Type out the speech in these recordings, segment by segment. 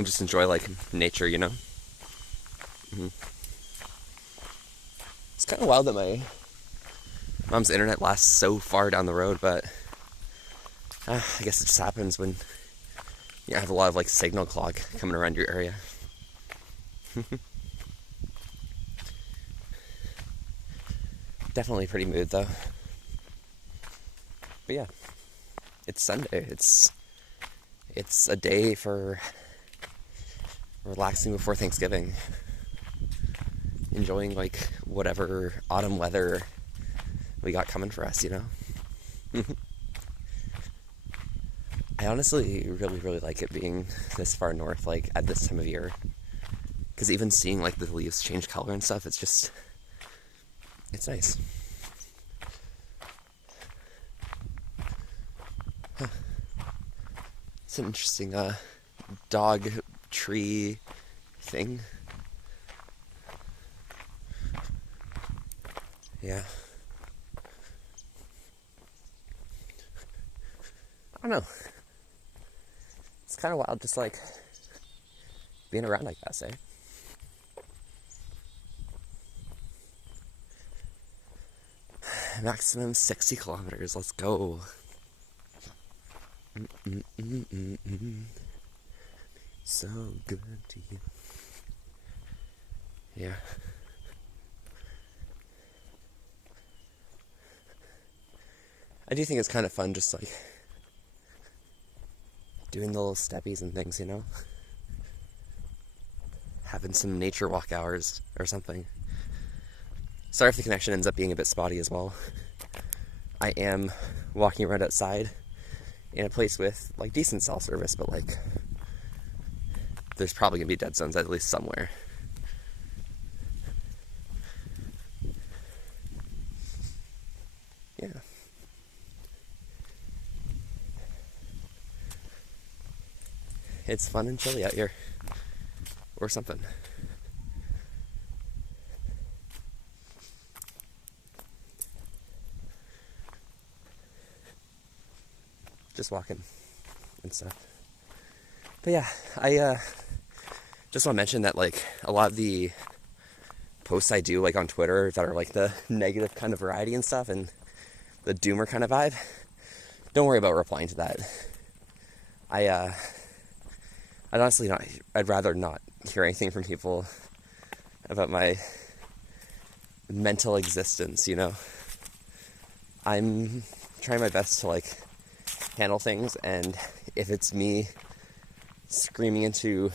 and just enjoy, like, nature, you know? It's kind of wild that my mom's internet lasts so far down the road, but I guess it just happens when you have a lot of, like, signal clog coming around your area. Definitely pretty mood, though. But yeah, it's Sunday. It's a day for relaxing before Thanksgiving. Enjoying, like, whatever autumn weather we got coming for us, you know? I honestly really, really like it being this far north, like, at this time of year. Because even seeing, like, the leaves change color and stuff, it's nice. Huh. It's an interesting, dog tree thing. Yeah. I don't know. It's kind of wild just, like, being around, I guess, eh? Maximum 60 kilometers. Let's go. So good to you. Yeah. I do think it's kind of fun just, like, doing the little steppies and things, you know? Having some nature walk hours or something. Sorry if the connection ends up being a bit spotty as well. I am walking around outside in a place with, like, decent cell service, but, like, there's probably gonna be dead zones at least somewhere. Yeah. It's fun and chilly out here. Or something. Just walking and stuff. But yeah, I just want to mention that, like, a lot of the posts I do, like, on Twitter that are, like, the negative kind of variety and stuff and the doomer kind of vibe, don't worry about replying to that. I'd honestly not, I'd rather not hear anything from people about my mental existence, you know? I'm trying my best to, like, handle things, and if it's me screaming into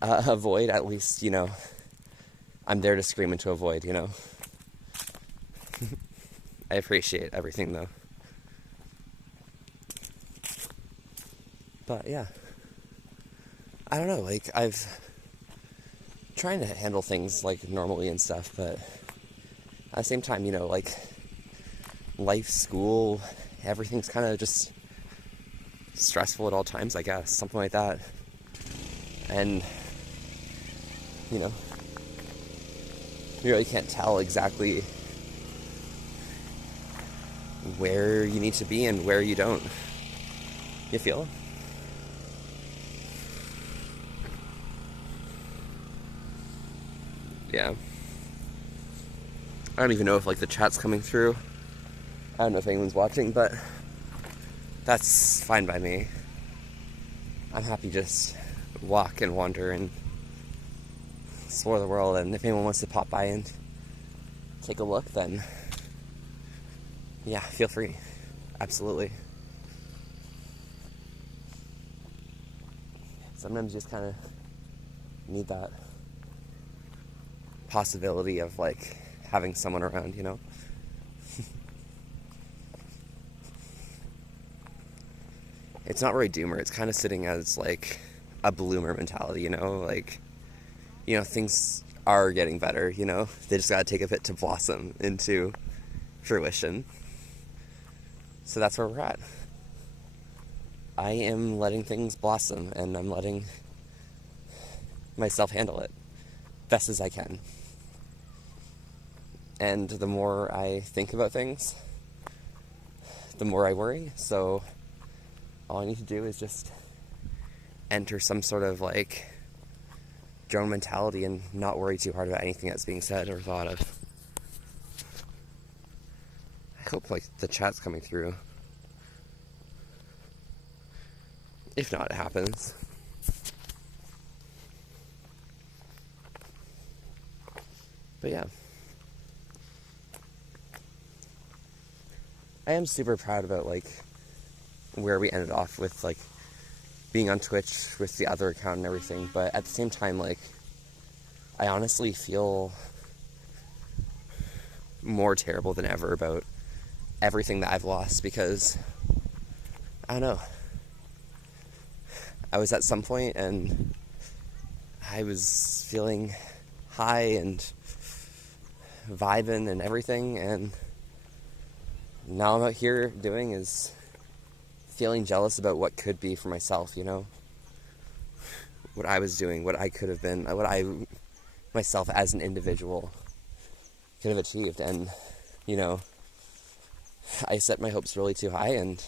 a void, at least, you know, I'm there to scream into a void, you know? I appreciate everything, though. But yeah, I don't know, like, I've trying to handle things, like, normally and stuff, but at the same time, you know, like, life, school, everything's kind of just stressful at all times, I guess, something like that. And, you know, you really can't tell exactly where you need to be and where you don't. You feel? Yeah. I don't even know if, like, the chat's coming through. I don't know if anyone's watching, but that's fine by me. I'm happy to just walk and wander and explore the world, and if anyone wants to pop by and take a look, then yeah, feel free. Absolutely. Sometimes you just kind of need that possibility of, like, having someone around, you know? It's not really doomer, it's kind of sitting as, like, a bloomer mentality, you know? Like, you know, things are getting better, you know? They just gotta take a bit to blossom into fruition. So that's where we're at. I am letting things blossom, and I'm letting myself handle it best as I can. And the more I think about things, the more I worry, so all I need to do is just enter some sort of like drone mentality and not worry too hard about anything that's being said or thought of. I hope like the chat's coming through. If not, it happens. But yeah. I am super proud about like where we ended off with like being on Twitch with the other account and everything, but at the same time, like, I honestly feel more terrible than ever about everything that I've lost because, I don't know, I was at some point and I was feeling high and vibing and everything, and now I'm out here doing is feeling jealous about what could be for myself, you know? What I was doing, what I could have been, what I, myself as an individual, could have achieved. And, you know, I set my hopes really too high and,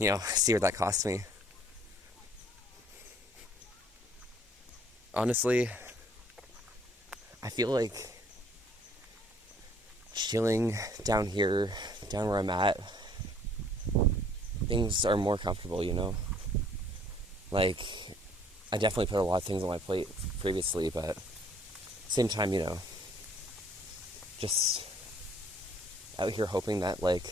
you know, see what that cost me. Honestly, I feel like chilling down here, down where I'm at, things are more comfortable, you know? Like, I definitely put a lot of things on my plate previously, but at the same time, you know, just out here hoping that, like,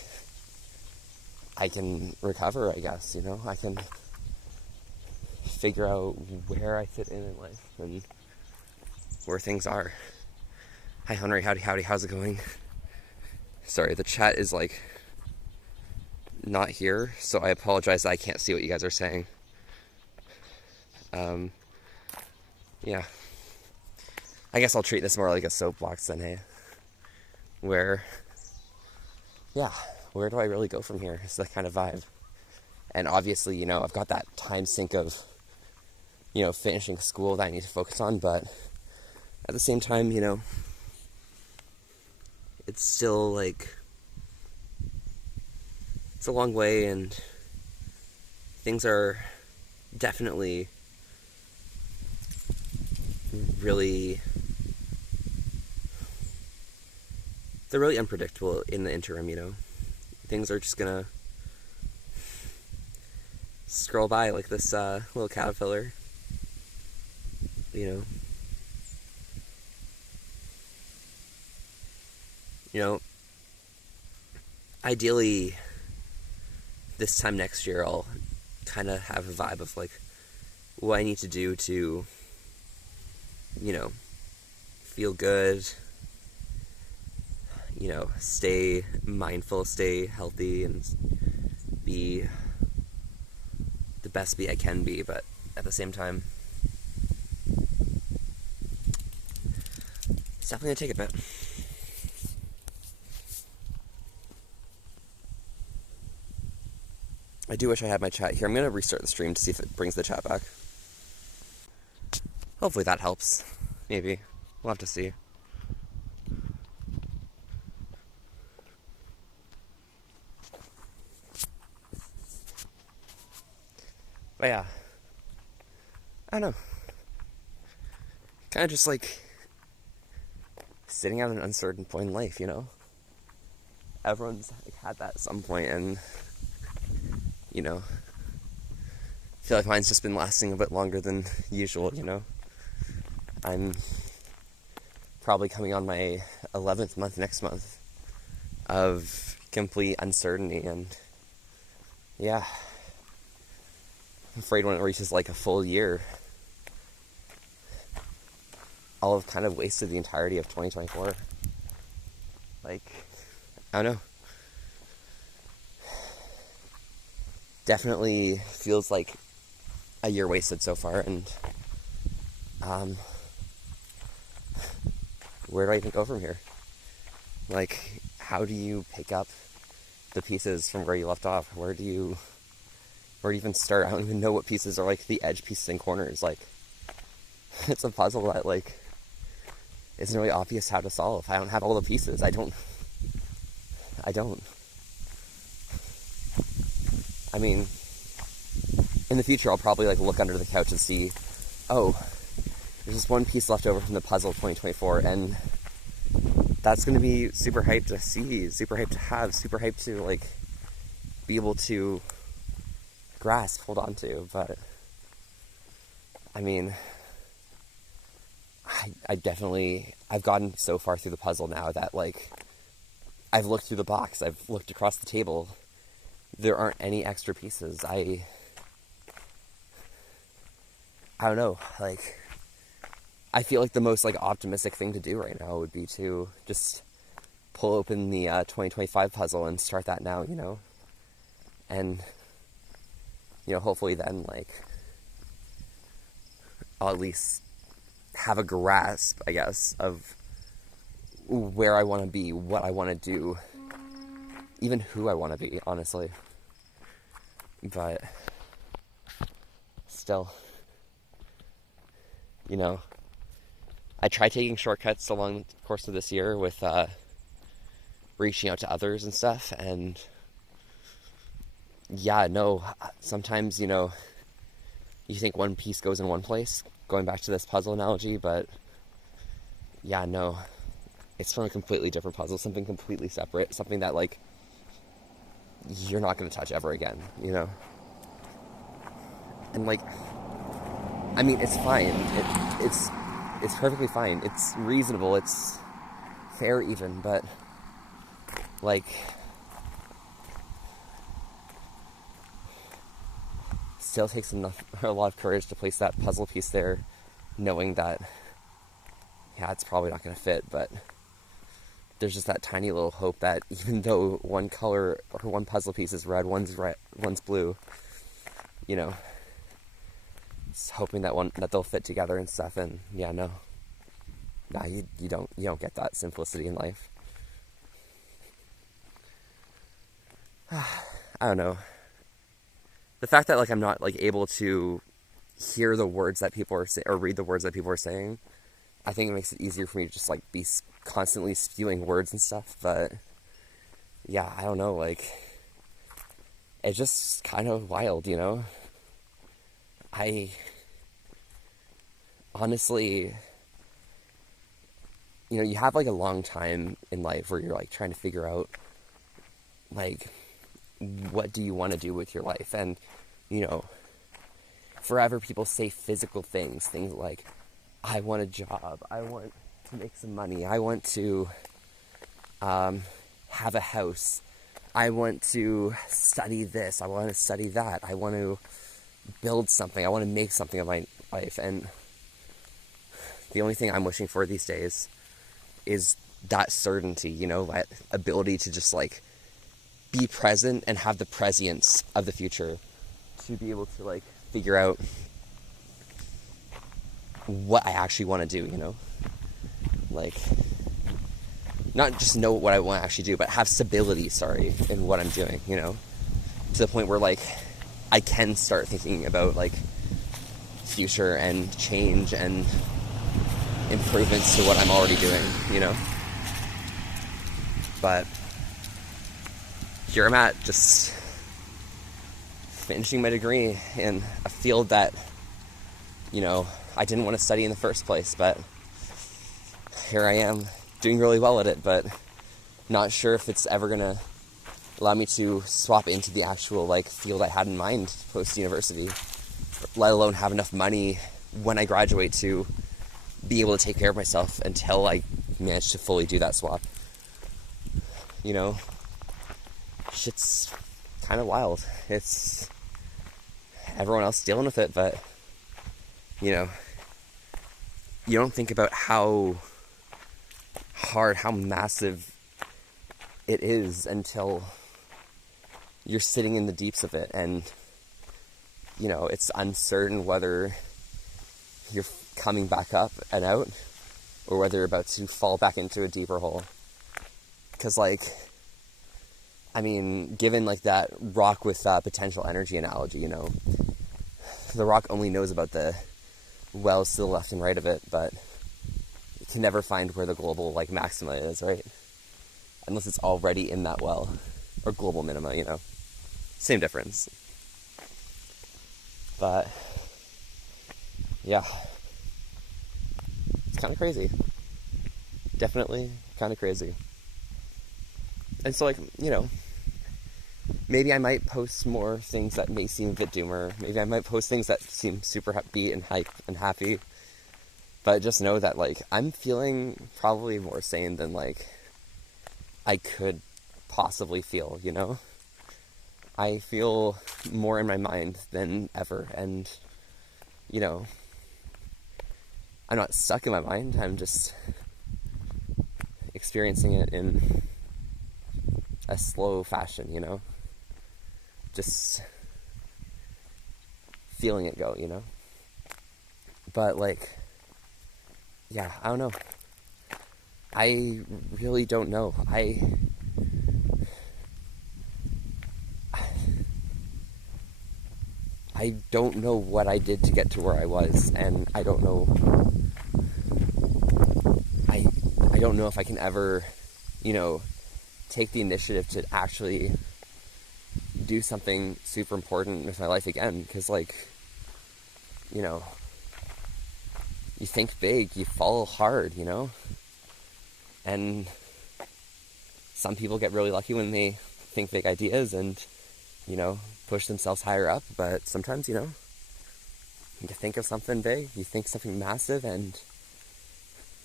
I can recover, I guess, you know? I can figure out where I fit in life and where things are. Hi, Henry. Howdy, how's it going? Sorry, the chat is, like, not here, so I apologize that I can't see what you guys are saying. Yeah. I guess I'll treat this more like a soapbox than hey. Where do I really go from here? It's that kind of vibe. And obviously, you know, I've got that time sink of, you know, finishing school that I need to focus on, but at the same time, you know, it's still like, it's a long way and things are definitely really, they're really unpredictable in the interim, you know. Things are just gonna scroll by like this little caterpillar, you know. You know, ideally, this time next year, I'll kind of have a vibe of, like, what I need to do to, you know, feel good, you know, stay mindful, stay healthy, and be the best me I can be, but at the same time, it's definitely gonna take a bit. I do wish I had my chat here. I'm going to restart the stream to see if it brings the chat back. Hopefully that helps. Maybe. We'll have to see. But yeah. I don't know. Kind of just like sitting at an uncertain point in life, you know? Everyone's had that at some point, and you know, I feel like mine's just been lasting a bit longer than usual, you know. I'm probably coming on my 11th month next month of complete uncertainty, and yeah, I'm afraid when it reaches like a full year, I'll have kind of wasted the entirety of 2024. Like, I don't know. Definitely feels like a year wasted so far, and where do I even go from here? Like, how do you pick up the pieces from where you left off? Where do you even start? I don't even know what pieces are like the edge pieces and corners. Like, it's a puzzle that like isn't really obvious how to solve. I don't have all the pieces. I don't. I mean, in the future, I'll probably like look under the couch and see, oh, there's just one piece left over from the puzzle 2024, and that's going to be super hyped to see, super hyped to have, super hyped to like be able to grasp, hold on to. But I mean, I've gotten so far through the puzzle now that like I've looked through the box, I've looked across the table, there aren't any extra pieces. I don't know, like I feel like the most like optimistic thing to do right now would be to just pull open the 2025 puzzle and start that now, you know, and you know, hopefully then like I'll at least have a grasp, I guess, of where I want to be, what I want to do, even who I want to be, honestly. But still, you know, I tried taking shortcuts along the course of this year with reaching out to others and stuff, and yeah, no, sometimes, you know, you think one piece goes in one place, going back to this puzzle analogy, but yeah, no, it's from a completely different puzzle, something completely separate, something that like you're not going to touch ever again, you know? And like, I mean, it's fine, it's perfectly fine, it's reasonable, it's fair even, but like, still takes a lot of courage to place that puzzle piece there, knowing that, yeah, it's probably not going to fit, but there's just that tiny little hope that even though one color or one puzzle piece is red, one's blue, you know, just hoping that they'll fit together and stuff. And yeah, no, you don't get that simplicity in life. I don't know. The fact that like I'm not like able to hear the words that people are saying or read the words that people are saying, I think it makes it easier for me to just like be constantly spewing words and stuff. But yeah, I don't know, like it's just kind of wild, you know. I honestly, you know, you have like a long time in life where you're like trying to figure out like what do you want to do with your life. And you know, forever people say physical things like I want a job, I want to make some money, I want to have a house, I want to study this, I want to study that, I want to build something, I want to make something of my life. And the only thing I'm wishing for these days is that certainty, you know, that ability to just like be present and have the prescience of the future, to be able to like figure out what I actually want to do, you know, like not just know what I want to actually do, but have stability, in what I'm doing, you know, to the point where like I can start thinking about like future and change and improvements to what I'm already doing, you know. But here I'm at, just finishing my degree in a field that, you know, I didn't want to study in the first place, but here I am doing really well at it, but not sure if it's ever going to allow me to swap into the actual like field I had in mind post-university, let alone have enough money when I graduate to be able to take care of myself until I manage to fully do that swap. You know, shit's kind of wild. It's everyone else dealing with it, but you know, you don't think about how hard, how massive it is until you're sitting in the deeps of it, and you know, it's uncertain whether you're coming back up and out or whether you're about to fall back into a deeper hole. Because like, I mean, given like that rock with potential energy analogy, you know, the rock only knows about the wells to the left and right of it, but it can never find where the global like maxima is, right? Unless it's already in that well, or global minima, you know, same difference. But yeah, it's kind of crazy. Definitely kind of crazy. And so, like, you know, maybe I might post more things that may seem a bit doomer. Maybe I might post things that seem super upbeat and hype and happy. But just know that, like, I'm feeling probably more sane than, like, I could possibly feel, you know? I feel more in my mind than ever. And, you know, I'm not stuck in my mind. I'm just experiencing it in a slow fashion, you know? Just feeling it go, you know? But, like, yeah, I don't know. I really don't know. I don't know what I did to get to where I was, and I don't know. I don't know if I can ever, you know, take the initiative to actually do something super important with my life again, because, like, you know, you think big, you fall hard, you know? And some people get really lucky when they think big ideas and, you know, push themselves higher up. But sometimes, you know, you think of something big, you think something massive, and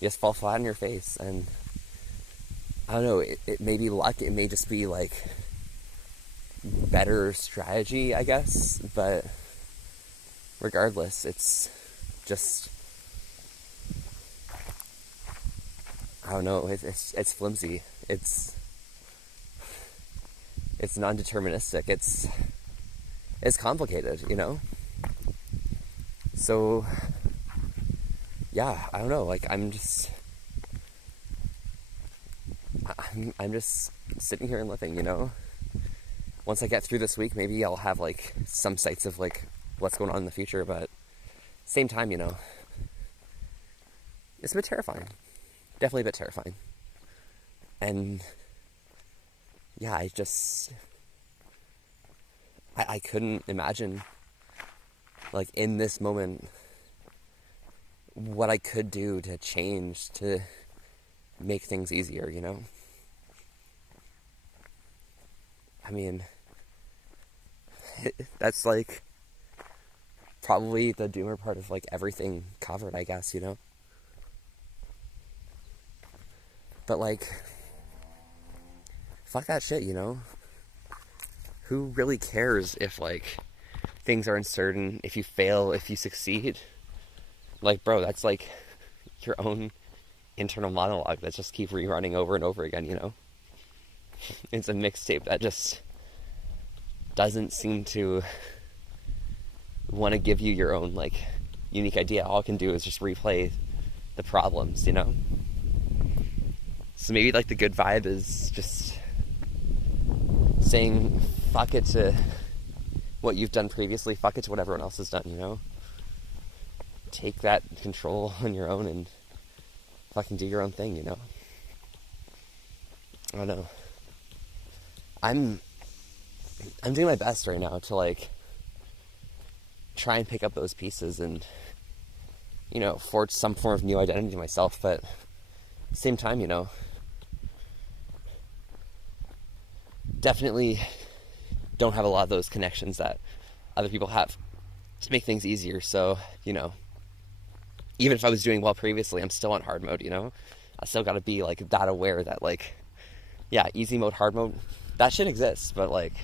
you just fall flat on your face. And I don't know, it may be luck, it may just be, like, better strategy, I guess. But regardless, it's just, I don't know, it's flimsy. It's non-deterministic. It's complicated, you know? So, yeah, I don't know, like, I'm just sitting here and living, you know? Once I get through this week, maybe I'll have, like, some sights of, like, what's going on in the future, but same time, you know, it's a bit terrifying. Definitely a bit terrifying. And yeah, I couldn't imagine, like, in this moment, what I could do to change, to make things easier, you know? I mean, that's, like, probably the doomer part of, like, everything covered, I guess, you know? But, like, fuck that shit, you know? Who really cares if, like, things are uncertain, if you fail, if you succeed? Like, bro, that's, like, your own internal monologue that just keep rerunning over and over again, you know? It's a mixtape that just doesn't seem to want to give you your own, like, unique idea. All it can do is just replay the problems, you know? So maybe, like, the good vibe is just saying fuck it to what you've done previously, fuck it to what everyone else has done, you know? Take that control on your own and fucking do your own thing, you know? I don't know. I'm doing my best right now to, like, try and pick up those pieces and, you know, forge some form of new identity to myself, but at the same time, you know, definitely don't have a lot of those connections that other people have to make things easier. So, you know, even if I was doing well previously, I'm still on hard mode, you know? I still gotta be, like, that aware that, like, yeah, easy mode, hard mode, that shit exists, but, like,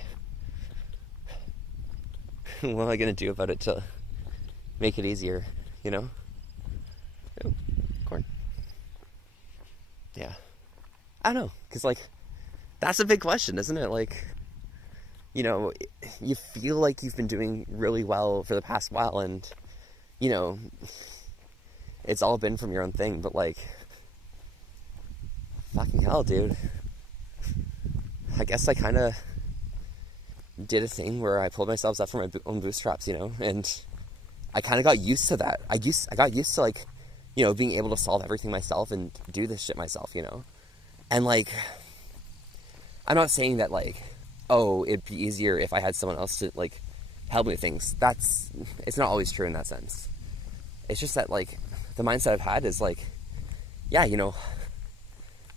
what am I gonna do about it to make it easier, you know? Ooh, corn. Yeah. I don't know, because, like, that's a big question, isn't it? Like, you know, you feel like you've been doing really well for the past while, and, you know, it's all been from your own thing, but, like, fucking hell, dude. I guess I kind of did a thing where I pulled myself up from my own bootstraps, you know, and I kind of got used to that. I got used to, like, you know, being able to solve everything myself and do this shit myself, you know? And, like, I'm not saying that, like, oh, it'd be easier if I had someone else to, like, help me with things. It's not always true in that sense. It's just that, like, the mindset I've had is, like, yeah, you know,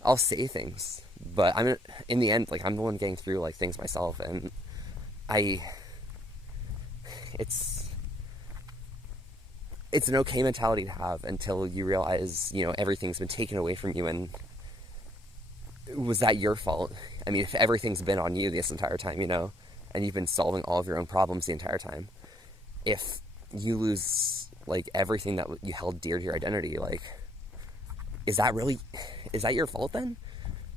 I'll say things, but in the end, like, I'm the one getting through, like, things myself, and it's an okay mentality to have until you realize, you know, everything's been taken away from you, and was that your fault? I mean, if everything's been on you this entire time, you know, and you've been solving all of your own problems the entire time, if you lose, like, everything that you held dear to your identity, like, is that your fault then?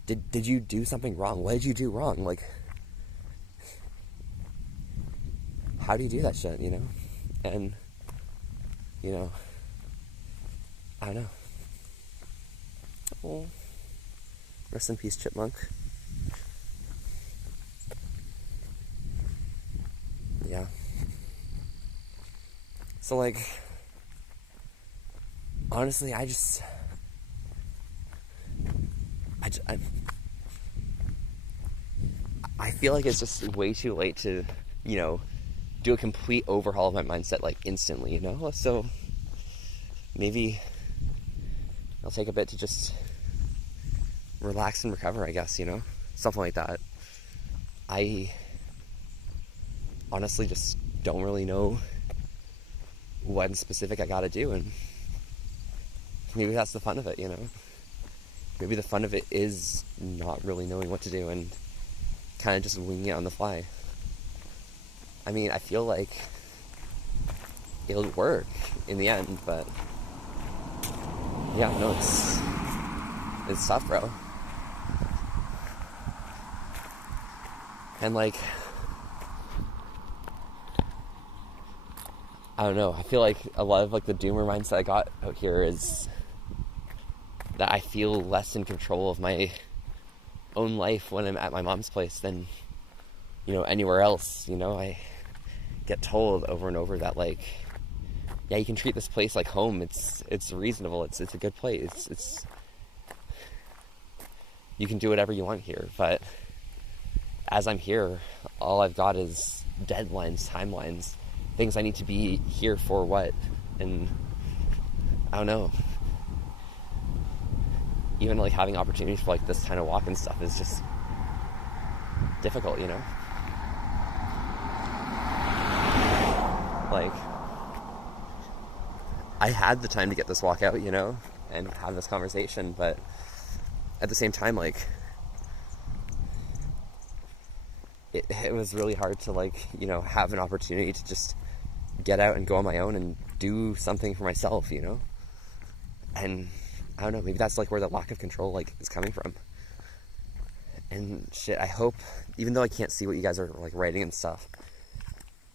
Did you do something wrong? What did you do wrong? Like, how do you do that shit, you know? And, you know, I don't know. Oh, rest in peace, Chipmunk. Yeah. So, like, honestly, I feel like it's just way too late to, you know, do a complete overhaul of my mindset, like, instantly, you know? So maybe I'll take a bit to just relax and recover, I guess, you know? Something like that. I honestly just don't really know what in specific I gotta do, and maybe that's the fun of it, you know? Maybe the fun of it is not really knowing what to do and kind of just winging it on the fly. I mean, I feel like it'll work in the end, but yeah, no, it's tough, bro. And, like, I don't know, I feel like a lot of, like, the doomer mindset I got out here is that I feel less in control of my own life when I'm at my mom's place than, you know, anywhere else. You know, I get told over and over that, like, yeah, you can treat this place like home. It's reasonable. It's a good place. It's you can do whatever you want here. But as I'm here, all I've got is deadlines, timelines, things I need to be here for what, and I don't know. Even, like, having opportunities for, like, this kind of walk and stuff is just difficult, you know? Like, I had the time to get this walk out, you know, and have this conversation, but at the same time, like, it was really hard to, like, you know, have an opportunity to just get out and go on my own and do something for myself, you know? And I don't know, maybe that's, like, where the lack of control, like, is coming from. And shit, I hope, even though I can't see what you guys are, like, writing and stuff,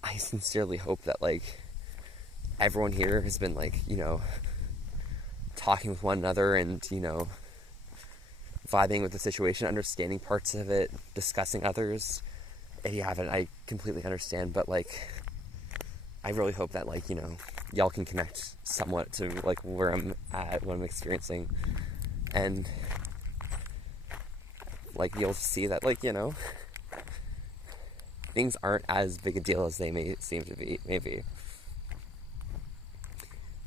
I sincerely hope that, like, everyone here has been, like, you know, talking with one another and, you know, vibing with the situation, understanding parts of it, discussing others. If you haven't, I completely understand, but, like, I really hope that, like, you know, y'all can connect somewhat to, like, where I'm at, what I'm experiencing, and, like, you'll see that, like, you know, things aren't as big a deal as they may seem to be, maybe,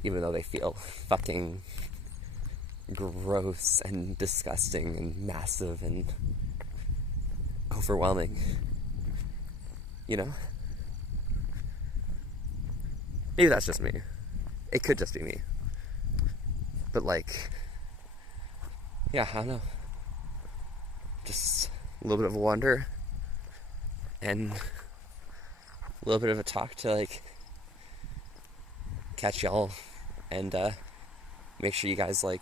even though they feel fucking gross and disgusting and massive and overwhelming, you know? Maybe that's just me. It could just be me. But, like, yeah, I don't know. Just a little bit of a wonder and a little bit of a talk to, like, catch y'all and make sure you guys, like,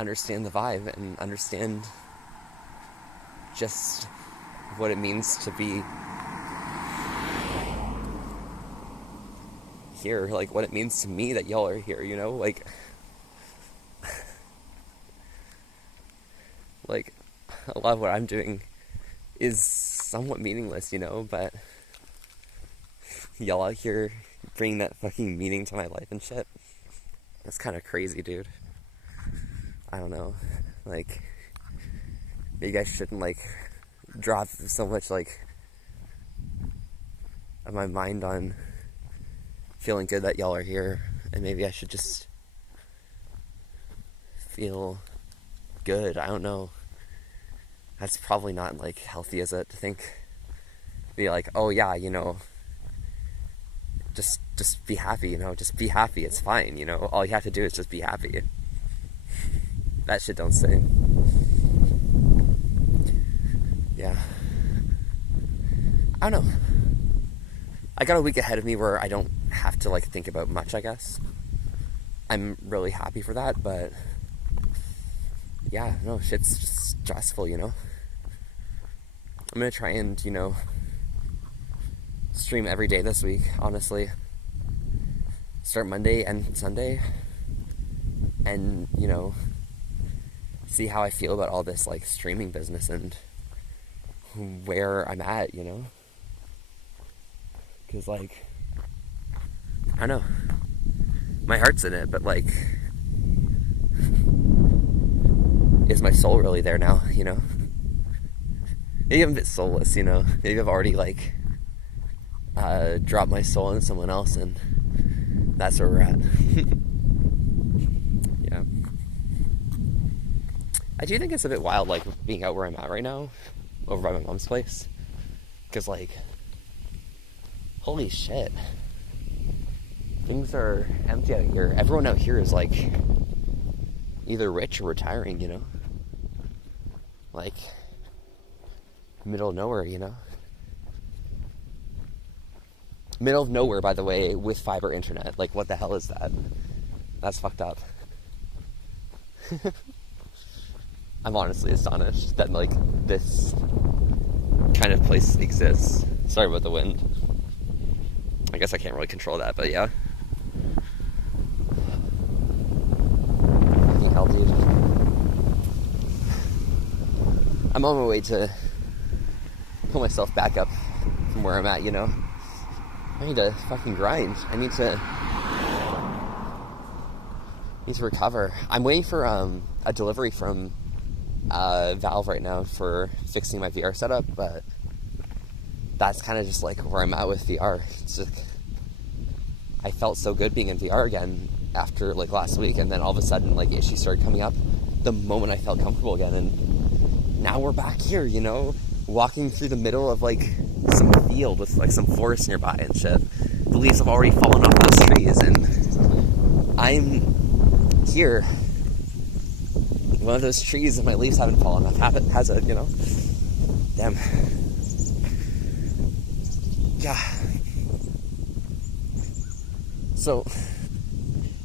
understand the vibe and understand just what it means to be here, like, what it means to me that y'all are here, you know? Like, a lot of what I'm doing is somewhat meaningless, you know, but y'all out here bringing that fucking meaning to my life and shit. That's kind of crazy, dude. I don't know. Like, you guys shouldn't, like, drop so much, like, my mind on feeling good that y'all are here, and maybe I should just feel good. I don't know. That's probably not like healthy, is it? To think, be like, oh yeah, you know, just be happy, you know, just be happy. It's fine, you know. All you have to do is just be happy. That shit don't sting. Yeah. I don't know. I got a week ahead of me where I don't have to like think about much, I guess. I'm really happy for that, but yeah, no, shit's just stressful, you know. I'm gonna try and, you know, stream every day this week, honestly. Start Monday and Sunday. And, you know, see how I feel about all this, like, streaming business and where I'm at, you know? Because, like, I don't know. My heart's in it, but, like, is my soul really there now, you know? Maybe I'm a bit soulless, you know? Maybe I've already, like, dropped my soul into someone else, and that's where we're at. Yeah. I do think it's a bit wild, like, being out where I'm at right now, over by my mom's place. Because, like, holy shit. Things are empty out here. Everyone out here is, like, either rich or retiring, you know? Like, middle of nowhere, you know? Middle of nowhere, by the way, with fiber internet. Like, what the hell is that? That's fucked up. I'm honestly astonished that, like, this kind of place exists. Sorry about the wind. I guess I can't really control that, but yeah. Fucking hell, dude. I'm on my way to pull myself back up from where I'm at, you know? I need to fucking grind. I need to recover. I'm waiting for a delivery from Valve right now for fixing my VR setup, but that's kind of just like where I'm at with VR. It's like, I felt so good being in VR again after like last week, and then all of a sudden like issues started coming up the moment I felt comfortable again, and now we're back here, you know, walking through the middle of like some field with like some forest nearby and shit. The leaves have already fallen off those trees, and I'm here. One of those trees and my leaves haven't fallen off. Has it, you know? Damn. Yeah. So,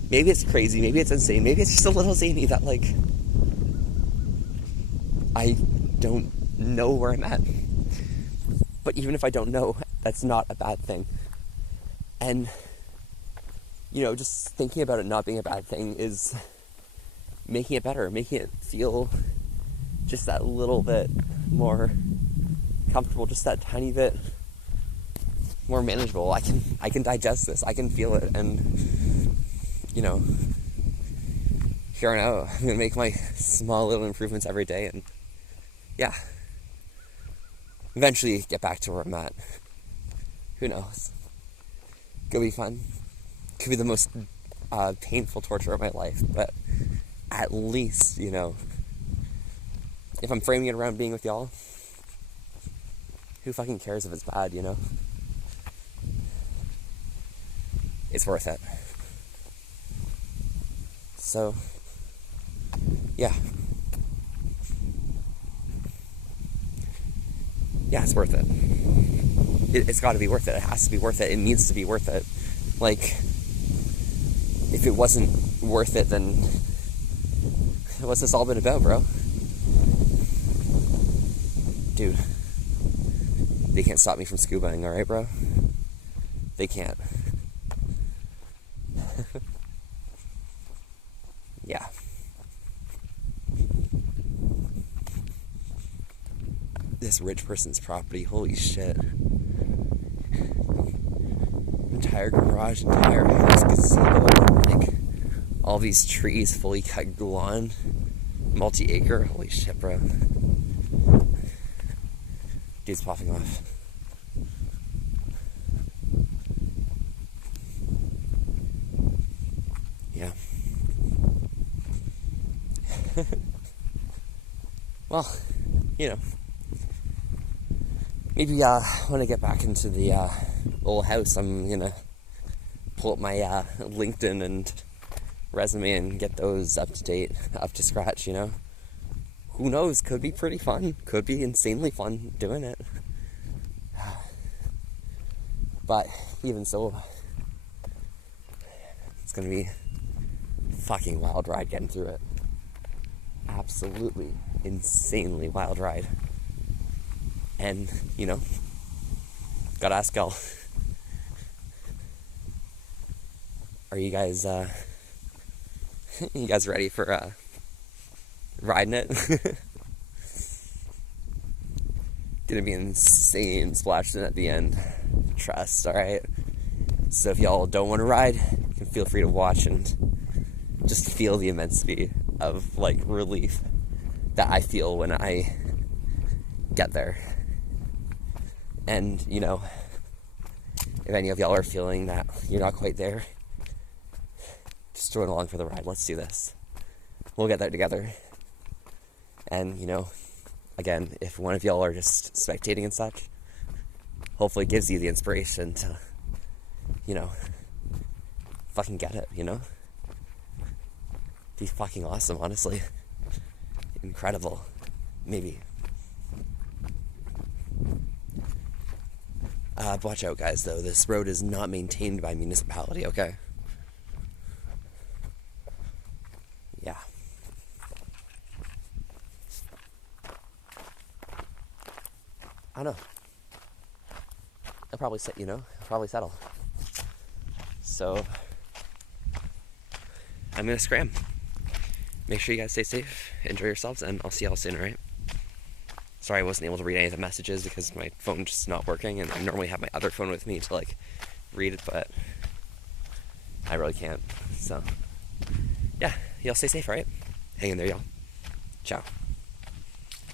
maybe it's crazy, maybe it's insane, maybe it's just a little zany that, like, I don't know where I'm at. But even if I don't know, that's not a bad thing. And, you know, just thinking about it not being a bad thing is making it better, making it feel just that little bit more comfortable, just that tiny bit more manageable. I can digest this, I can feel it, and, you know, here on out, I'm gonna make my small little improvements every day, and yeah, eventually get back to where I'm at. Who knows? Could be fun. Could be the most painful torture of my life, but at least, you know, if I'm framing it around being with y'all, who fucking cares if it's bad, you know? It's worth it. So, yeah. Yeah, it's worth it. It's got to be worth it. It has to be worth it. It needs to be worth it. Like, if it wasn't worth it, then what's this all been about, bro? Dude, they can't stop me from scubaing, alright, bro? They can't. Yeah. This rich person's property, holy shit. Entire garage, entire house, gazebo, like all these trees fully cut lawn, multi-acre, holy shit, bro. Dude's popping off. Yeah. Well, you know, maybe when I get back into the old house, I'm gonna pull up my LinkedIn and resume and get those up to date, up to scratch, you know. Who knows? Could be pretty fun. Could be insanely fun doing it. But even so, it's gonna be a fucking wild ride getting through it. Absolutely insanely wild ride. And, you know, gotta ask y'all, are you guys you guys ready for riding it? Gonna be insane splashing at the end. Trust, alright? So if y'all don't want to ride, you can feel free to watch and just feel the immensity of like relief that I feel when I get there. And, you know, if any of y'all are feeling that you're not quite there, just join along for the ride. Let's do this. We'll get there together. And, you know, again, if one of y'all are just spectating and such, hopefully it gives you the inspiration to, you know, fucking get it, you know? Be fucking awesome, honestly. Incredible. Maybe. Watch out, guys, though. This road is not maintained by municipality, okay? Yeah. I don't know. I'll probably settle. So, I'm gonna scram. Make sure you guys stay safe, enjoy yourselves, and I'll see y'all soon, alright? Sorry I wasn't able to read any of the messages because my phone's just not working, and I normally have my other phone with me to, like, read it, but I really can't. So, yeah, y'all stay safe, alright? Hang in there, y'all. Ciao.